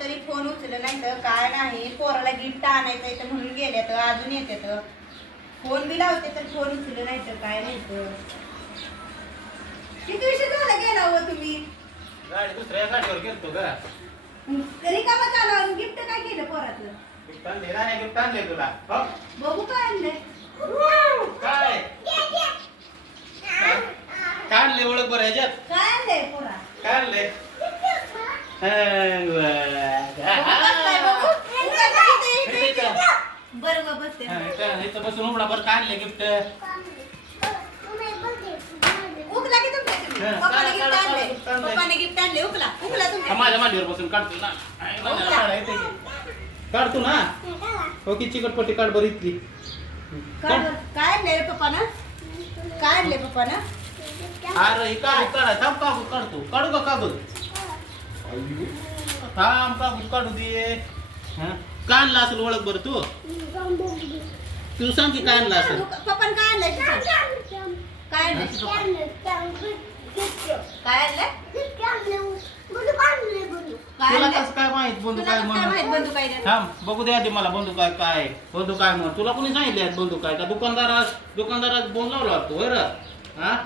तरी फोन उचललं नाही तर काय नाही. पोराला गिफ्ट आणायचं तर म्हणून गेले तर अजून येते तर फोन बी लावते तर फोन उचललं नाही तर काय नाही तर. किती विषय झाला गेला हो तुम्ही? गाडी दुसऱ्या गाडीवर गेलतो ग. रिकामा चालवा गिफ्ट काय केलं पोराचं गिफ्ट आणले राण्या गिफ्ट आणले तुला. हो. बघू काय आणलंय. काय? ओळख बरं ह्याच्यात. काय पोरा? काय आणले बसलाय बघू. उगा काय इथे- इथे- इथे. बरं बसते इथं बसून उघडा बरं काय गिफ्ट उकला की तुमच्या पप्पाने गिफ्ट आणले आणलंय. पप्पाने गिफ्ट आणले उकला उकला तुमच्या माझ्या मांडीवर बसून काढतो ना काढतो ना हो की चिकटपट्टी काढ बरं इथली काय बरं? काय आणले रे पप्पानं काय आणले पप्पानं अरे हे कागद थांब काढतो काढू का कागद थांब कागद काढू दे. हा? काय आणलं असेल ओळख बरं तू. तू सांग की काय आणलं काय ते ते तुला? कसं काय माहीत बंधू काय म्हणून द्या? थांब बघू दे आधी मला बंधू काय काय बंधू काय म्हण तुला कोणी सांगितले बंधू काय का? दुकानदारास दुकानदारास बोल लावला लागतो होय रे? हा?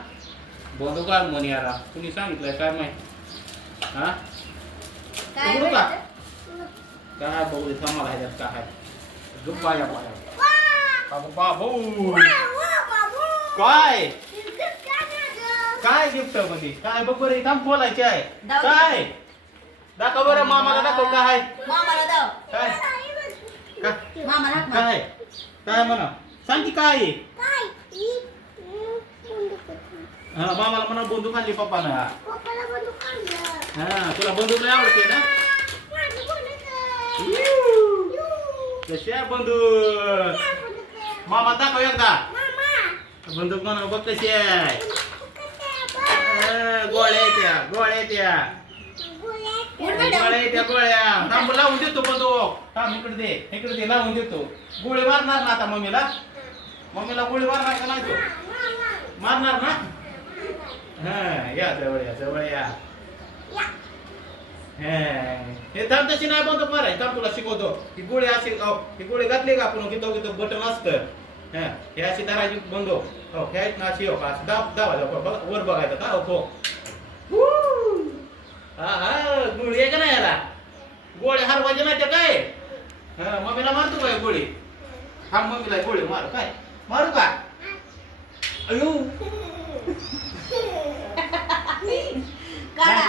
बंधू काय म्हण यारा कुणी सांगितलंय? काय माहीत? हा? काय उघडू का? काय बघू दे थांब मला ह्याच्यात काय गप्प बाया बाया बाबू बाबू! काय? काय गिफ्टमध्ये काय बघ बरं थांब बोलायचे आहे. काय? दाखव बरं मामाला दाखव काय मामाला दाव काय? मामाला. काय? काय म्हणा? सांग की काय? हा मामाला म्हणा बंदूक आणली पप्पानं. हा तुला बंदूक लय आवडते ना? कशी आहे बंदूक? मामा दाखव एकदा. बंदूक म्हणा बघ कशी आहे. गोळ्या त्या गोळ्या त्या. उठ बेटा. गोळ्या त्या गोळ्या. थांब लावून देतो बंदूक. थांब इकडे दे इकडे दे लावून देतो. गोळी मारणार ना आता मम्मीला? मम्मीला गोळी मारणार का नाही तू? मारणार ना? हा या जवळ या जवळ या. हा. हे थांब तशी नाही बंदूक माराय थांब तुला शिकवतो. ही गोळी अशी अहो, ही गोळी घातली का आपण? किती किती बटन असतं. हा हे अशी धरायची बंदूक हो. हे आहेत ना अशी हो दाब दाबायचं बघ, वर बघायचं का? हो हा. हा गोळी आहे का नाही याला? गोळी हरवायची नाही त्या काय? हा मम्मीला मारतो काय गोळी? हा मम्मीला गोळी मारू काय? मारू का? अयो काढा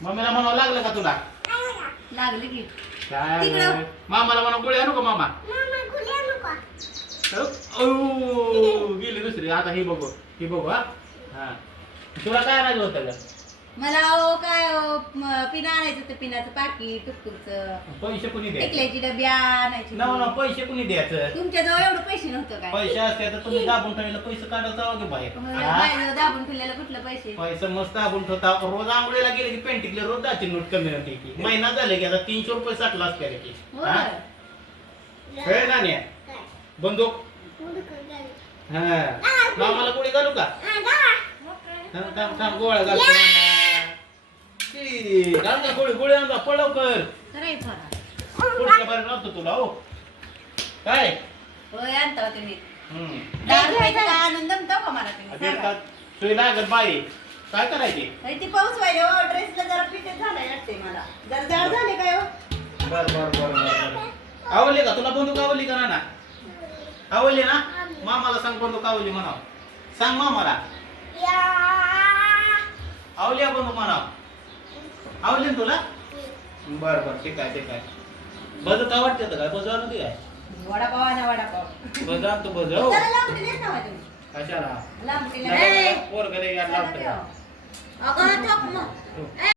मम्मीला म्हणावं लागलं का तुला? लागली की. काय तिकडं. मामाला म्हणा गोळी आणू का मामा? गेली दुसरी. आता ही बघू ही बघू हा. हा तुला काय आणायचं होतं का मला अहो काय अहो, म, पिना आणायचं होतं पिनाचं पाकिट टुकटुकचं पैसे कुणी द्यायचे? टिकल्याची डबी आणायची ना ना पैसे कुणी द्यायचं? तुमच्या जवळ एवढं पैसे नव्हतं काय? पैसे असते तर तुम्ही दाबून ठेवले पैसे काढत जावं की बाहेर? हा? माझ्याजवळ दाबून ठेवलेलं कुठलं पैसे? पैसे मस्त दाबून ठेवता. रोज आंघोळीला गेले की पेंटिकले रोज जायची नोट कमी होती की. महिना झाले की आता तीनशे रुपये साठला असते की. हा? होय. कळलं ना न्या? बंदूक? हा. मामाला गोळी घालू का? थांब थांब थांब गोळ्या घालतो. मामा. गोळी गोळी आणजा पळ लवकर. पुढच्या नव्हतं तुला हो. काय? होय आणता होते मी. हम्म. दहा रुपयाचा काय आनंद का मला तुम्ही सांगा. लागत बाई. काय करायची? अरे ती पाऊस व्हायला हो ड्रेसला जरा पिटे झालाय वाटते मला. जरा जाड झाले काय हो? बर बर बर बर बर. आवडली का? तुला बंदूक आवडली का ना आवडली ना? मामाला सांग बंदूक आवडली म्हणा सांग मामाला. आवडली का बंदूक म्हणा आवडली ना तुला? बर बर ठीक आहे ठीक आहे. बज काय वाटते काय बज आणू दे काय? वडापाव आणा वडापाव. बज आणतो बज जरा लांबडी देत ना तुम्ही. कशाला? लांबडीला यार. अगं मग.